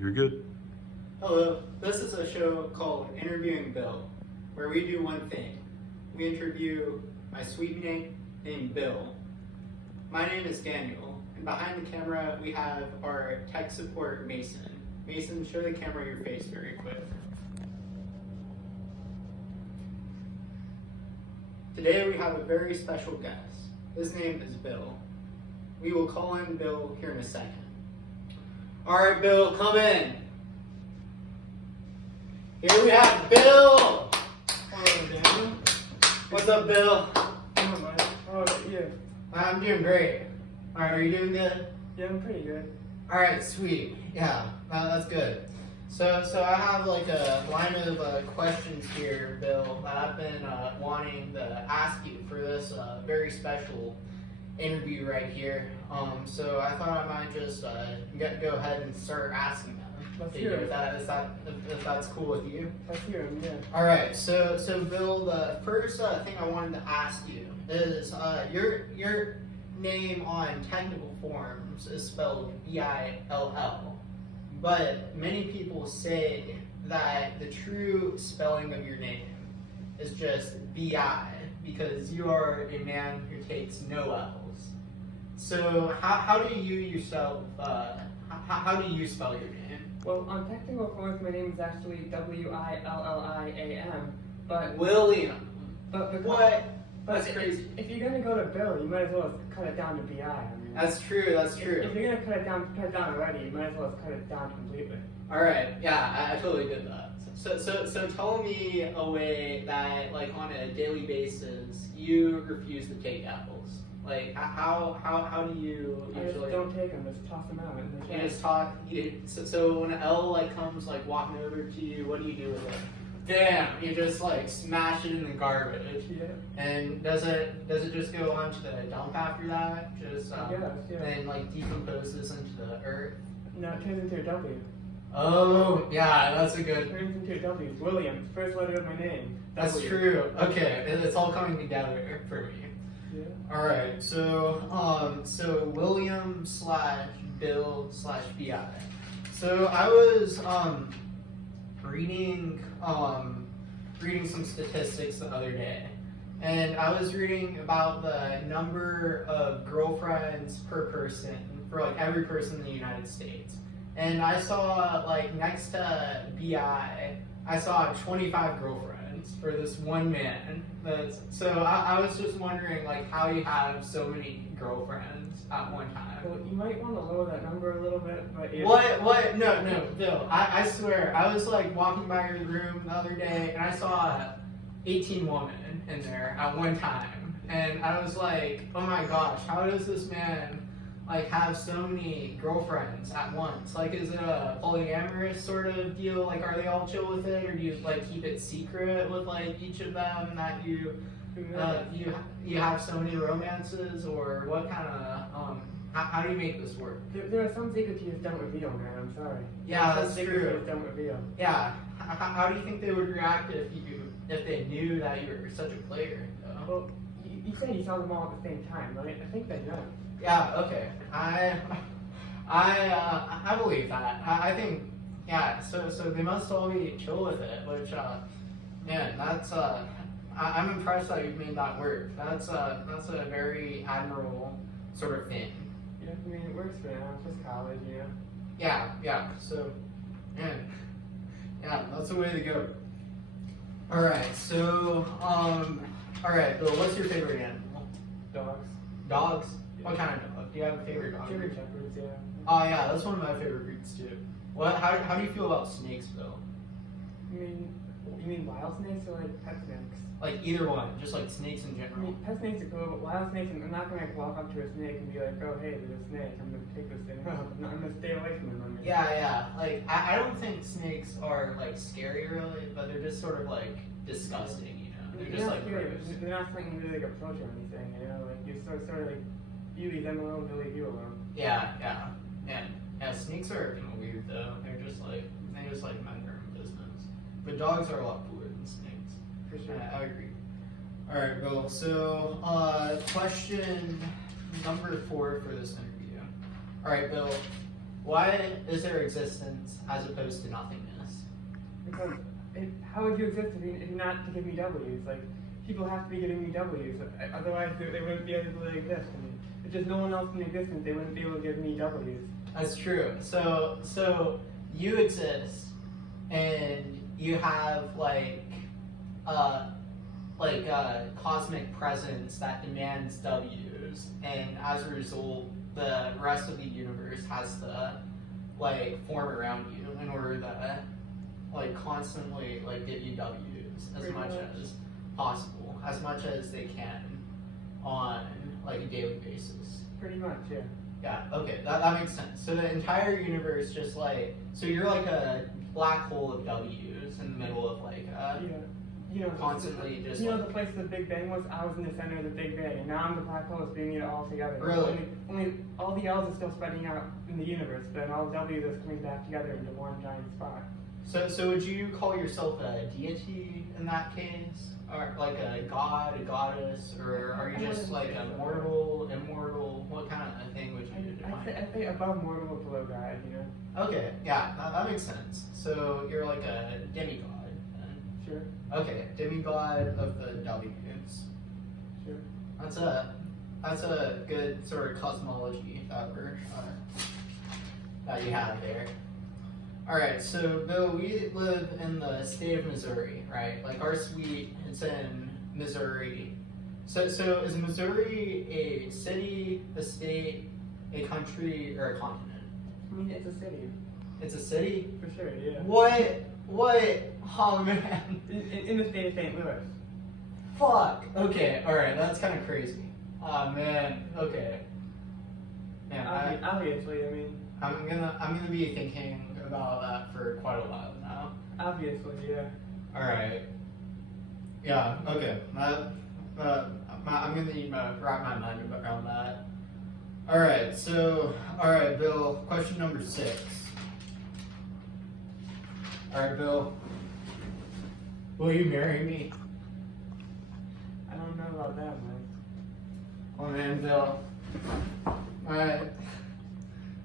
You're good. Hello, this is a show called Interviewing Bill, where we do one thing. We interview my sweet name named Bill. My name is Daniel, and behind the camera we have our tech support Mason. Mason, show the camera your face very quick. Today we have a very special guest. His name is Bill. We will call in Bill here in a second. Alright, Bill, come in. Here we have Bill! Hello, Daniel. What's up, Bill? Hello, Mike. How about you? I'm doing great. Alright, are you doing good? Yeah, I'm pretty good. Alright, sweet. Yeah, that's good. So I have like a line of questions here, Bill, that I've been wanting to ask you for this very special interview right here. So I thought I might just go ahead and start asking them. Let's to hear you, it. if that's cool with you. Let's hear him, yeah. All right, so Bill, the first thing I wanted to ask you is your name on technical forms is spelled B-I-L-L, but many people say that the true spelling of your name is just B-I because you are a man who takes no L's. So how do you yourself how do you spell your name? Well, on technical forms, my name is actually W-I-L-L-I-A-M, but William. because, What? but That's crazy. If you're gonna go to Bill, you might as well cut it down to B-I. I mean, That's true. That's true. If you're gonna cut it down already, you might as well cut it down completely. All right. Yeah, I totally did that. So tell me a way that, like, on a daily basis, you refuse to take apples. Like, how do you I just usually? don't take them, just toss them out. In the You trash. just talk. So when an L like comes like walking over to you, what do you do with it? Damn! You just like smash it in the garbage. Yeah. And does it just go onto the dump after that? Just Yes, yeah. then like decomposes into the earth. No, it turns into a W. Oh yeah, that's a It good. turns into a W. William, first letter of my name. That's W. true. Okay, it's all coming together for me. Yeah. All right, so William/Bill/Bi. So I was reading some statistics the other day, and I was reading about the number of girlfriends per person for like every person in the United States, and I saw like next to Bi, I saw 25 girlfriends for this one man. So I was just wondering like how you have so many girlfriends at one time. Well, you might want to lower that number a little bit, but yeah. What? No, Bill. I swear, I was like walking by your room the other day and I saw 18 women in there at one time. And I was like, oh my gosh, how does this man like have so many girlfriends at once? Like, is it a polyamorous sort of deal? Like, are they all chill with it, or do you like keep it secret with like each of them that you have so many romances, or what kind of how do you make this work? There are some secrets you just don't reveal, man. I'm sorry. Yeah, Some that's secrets true. you just don't reveal. Yeah, how do you think they would react if they knew that you were such a player? Though? Well, you said you saw them all at the same time, right? I think they know. Yeah. Okay. I believe that. I think yeah. So they must all be chill with it, which man, that's I'm impressed that you've made that work. That's a very admirable sort of thing. Yeah, I mean, it works for now. It's just college, you know? Yeah. So, man, yeah, that's the way to go. All right. So, all right, Bill. What's your favorite animal? Dogs. Dogs. What kind of dog? Do you have a favorite dog? German shepherds, yeah. Oh yeah, that's one of my favorite breeds too. What? How do you feel about snakes, Bill? You mean wild snakes or like pet snakes? Like either one, just like snakes in I general. mean, pet snakes are cool, but wild snakes, I'm not gonna like, walk up to a snake and be like, oh, hey, there's a snake. I'm gonna take this thing out. I'm gonna stay away from them. Yeah. Like I don't think snakes are like scary really, but they're just sort of like disgusting, you know. They're just like scary. gross. They're not something you really like approach or anything, you know? Like, you sort of like, you leave them alone, they leave you alone. Yeah. Man, yeah, snakes are kind of weird though. They just like mind their own business. But dogs are a lot cooler than snakes. For sure. I agree. All right, Bill. So, question number 4 for this interview. All right, Bill. Why is there existence as opposed to nothingness? Because how would you exist if you're not to give me W's? Like, people have to be giving me W's, otherwise they wouldn't be able to exist. I mean, if there's no one else in existence, they wouldn't be able to give me W's. That's true. So you exist, and you have cosmic presence that demands W's, and as a result, the rest of the universe has to form around you in order to constantly give you W's as Pretty much much. as possible, as much as they can on a daily basis. Pretty much, yeah. Yeah, okay, that makes sense. So the entire universe just so you're like a black hole of W's in the middle of constantly just the place the Big Bang was? I was in the center of the Big Bang, and now I'm the black hole that's bringing it all together. Really? Only all the L's are still spreading out in the universe, but then all the W's are coming back together into one giant spot. So would you call yourself a deity in that case? Or like a god, a goddess, or are you just like a mortal, immortal? What kind of thing would you define? I'd say above mortal, below God, you know? Okay, yeah, that makes sense. So you're like a demigod then. Sure, Okay, demigod of the W's. sure. That's a good sort of cosmology that you have there. All right, so Bill, we live in the state of Missouri, right? Like our suite, it's in Missouri. So is Missouri a city, a state, a country, or a continent? I mean, it's a city. It's a city? For sure, yeah. What? Oh man. In the state of St. Louis. Fuck. Okay. All right. That's kind of crazy. Oh man. Okay. Man, Obviously, I mean. I'm gonna be thinking about that for quite a while now. Obviously, yeah. All right. Yeah. Okay. I'm gonna need to wrap my mind around that. All right. So, all right, Bill. Question number 6. All right, Bill. Will you marry me? I don't know about that, man. Oh man, Bill.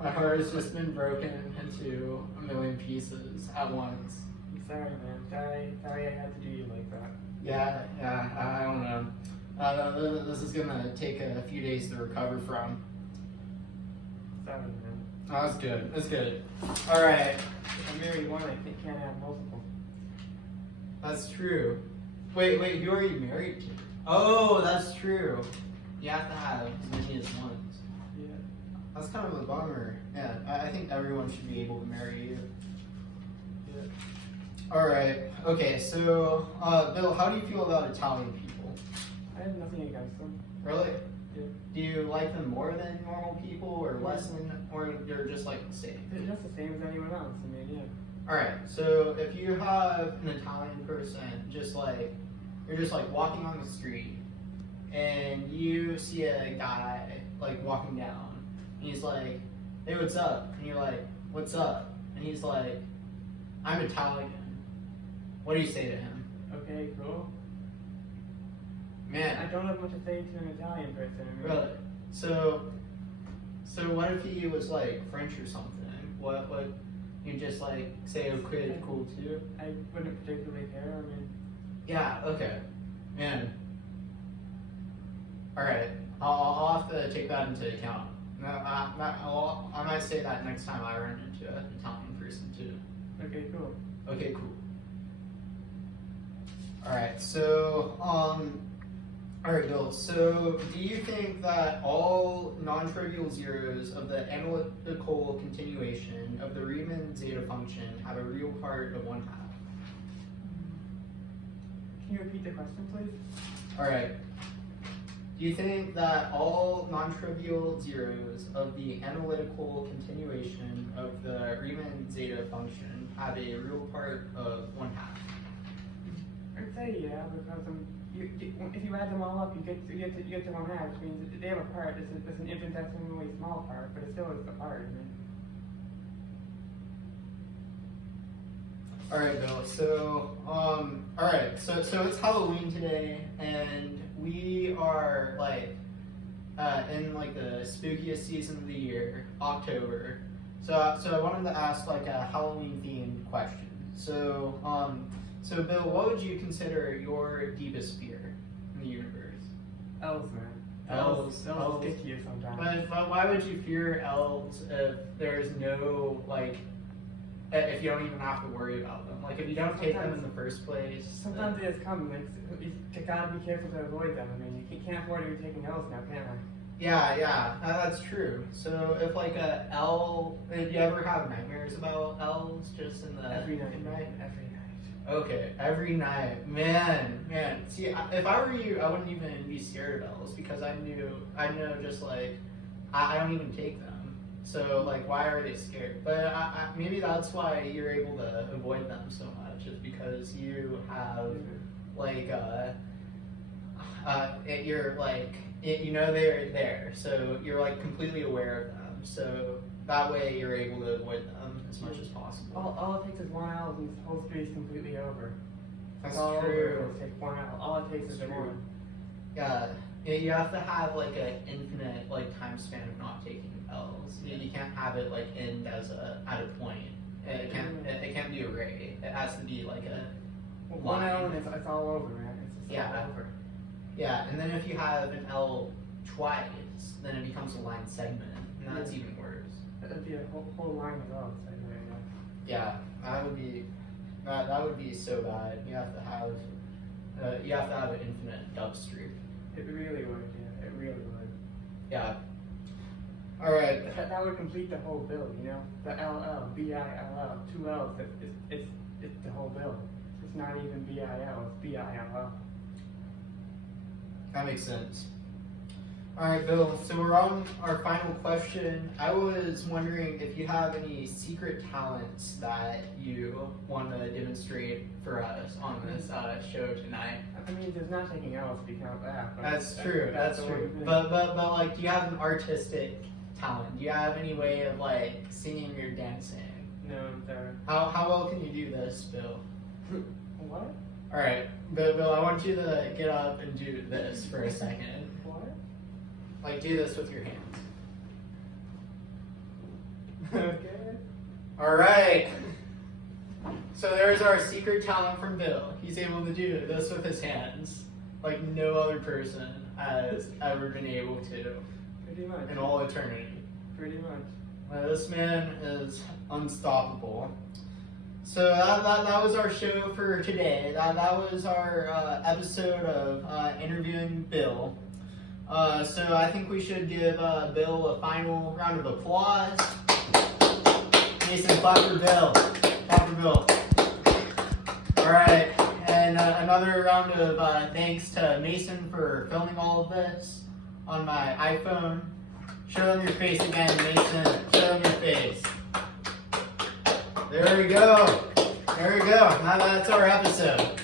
My heart has just been broken into a million pieces at once. I'm sorry, man. Sorry I had to do you like that. Yeah, I don't know. This is gonna take a few days to recover from. Sorry, man. Oh, that's good. That's good. All right. If I marry one, I can't have multiple. That's true. Wait, who are you married to? Oh, that's true. You have to have as many as one. Yeah. That's kind of a bummer. Yeah, I think everyone should be able to marry you. Yeah. All right. Okay. So, Bill, how do you feel about Italian people? I have nothing against them. Really? Yeah. Do you like them more than normal people, or less than, or they're just like the same? They're just the same as anyone else. I mean, yeah. All right. So if you have an Italian person, you're just walking on the street, and you see a guy walking down, and he's like, "Hey, what's up?" And you're like, "What's up?" And he's like, "I'm Italian." What do you say to him? Okay, cool. I Man, don't have much to say to an Italian person. I mean, really? So what if he was French or something? What you just say okay, cool too? I wouldn't particularly care. I mean, Yeah. Okay. Man. All right. I'll have to take that into account. No, I might say that next time I run into an Italian person too. okay, cool. Okay, cool. All right. So, all right, Bill. So, do you think that all non-trivial zeros of the analytical continuation of the Riemann zeta function have a real part of 1/2? Can you repeat the question, please? All right. Do you think that all non-trivial zeros of the analytical continuation of the Riemann zeta function have a real part of 1/2? I'd say yeah, because if you add them all up, you get to 1/2, which means that they have a part. It's an infinitesimally small part, but it still is a part. I mean, All right, Bill. So, all right. So it's Halloween today, and we are in the spookiest season of the year, October. So I wanted to ask like a Halloween themed question. So Bill, what would you consider your deepest fear in the universe? Elves, man. Elves. Elves get to you sometimes. But why would you fear elves if there's no like, if you don't even have to worry about them? Like if you don't take them in the first place. Sometimes they just come. Like, you gotta be careful to avoid them. I mean, you can't afford to be taking elves now, can I? Yeah, that's true. So if like a elf, did you ever have nightmares about elves just in the Every night. Every night. Every night. Okay, every night, man. See, if I were you, I wouldn't even be scared of elves because I know just like I don't even take them. So like, why are they scared? But maybe that's why you're able to avoid them so much, is because you have like you're like you know they're there, so you're like completely aware of them. So that way you're able to avoid them as much as possible. All it takes is one owl and this whole street is completely over. That's all true. Over. It takes one owl. All it takes is That's one. true. Yeah, you have to have like an infinite like time span of not taking elves. You can't have it like end at a point. It can't be a ray. It has to be like a One line. owl and it's all over, man. It's just all over. Yeah, and then if you have an L twice, then it becomes a line segment, and that's even worse. That'd be a whole line of elves. Yeah, that would be so bad. You have to have an infinite dub streak. It really would. Yeah, it really would. Yeah. All right. That would complete the whole bill, you know? The LL, BILL, two L's, it's the whole bill. It's not even BIL, it's BILL. That makes sense. All right, Bill. So we're on our final question. I was wondering if you have any secret talents that you want to demonstrate for us on this show tonight. I mean, there's not taking L's if you count that. But That's true. That's the true. one thing. But like, do you have an artistic talent? Do you have any way of like singing or dancing? No, I'm sorry. How well can you do this, Bill? What? All right, Bill. I want you to get up and do this for a second. What? Like, do this with your hands. Okay. All right. So there's our secret talent from Bill. He's able to do this with his hands, like no other person has ever been able to Pretty much. in all eternity. Pretty much. This man is unstoppable. So that was our show for today. That was our episode of interviewing Bill. So I think we should give Bill a final round of applause. Mason, clap for Bill. Clap for Bill. All right, and another round of thanks to Mason for filming all of this on my iPhone. Show them your face again, Mason. Show them your face. There we go. There we go. Now that's our episode.